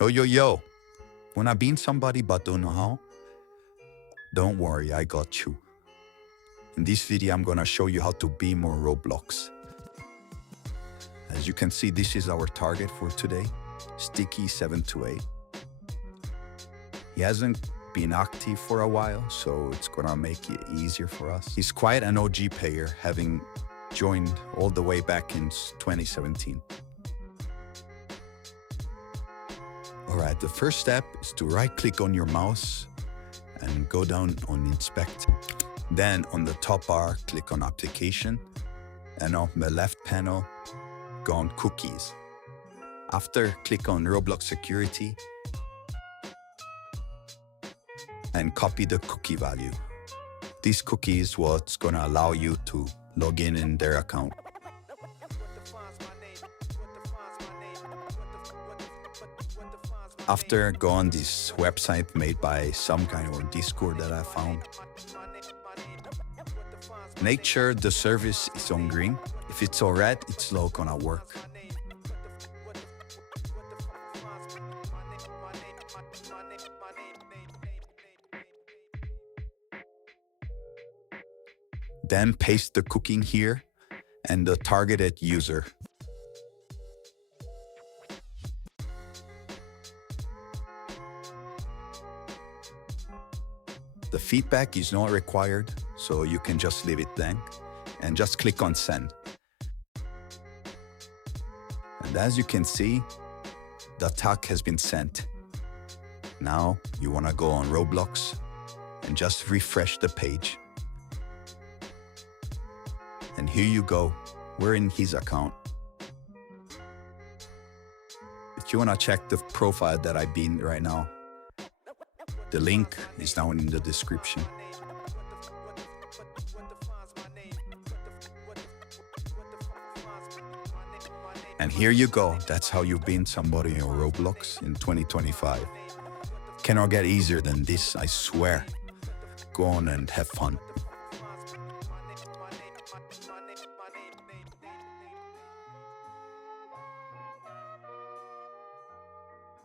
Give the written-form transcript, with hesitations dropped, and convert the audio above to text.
Yo. Wanna be somebody but don't know how? Don't worry, I got you. In this video, I'm gonna show you how to be more Roblox. As you can see, this is our target for today, Sticky728. He hasn't been active for a while, so it's gonna make it easier for us. He's quite an OG player, having joined all the way back in 2017. Alright, the first step is to right-click on your mouse and go down on Inspect. Then on the top bar, click on Application, and on the left panel, go on Cookies. After, click on Roblox Security and copy the cookie value. This cookie is what's gonna allow you to log in their account. After, go on this website made by some kind of Discord that I found. Make sure the service is on green. If it's all red, it's not gonna work. Then paste the cookie here and the targeted user. The feedback is not required, so you can just leave it blank and just click on Send. And as you can see, the tag has been sent. Now you want to go on Roblox and just refresh the page. And here you go, we're in his account. If you want to check the profile that I've been right now, the link is down in the description. And here you go, that's how you've been somebody on Roblox in 2025. Cannot get easier than this, I swear. Go on and have fun.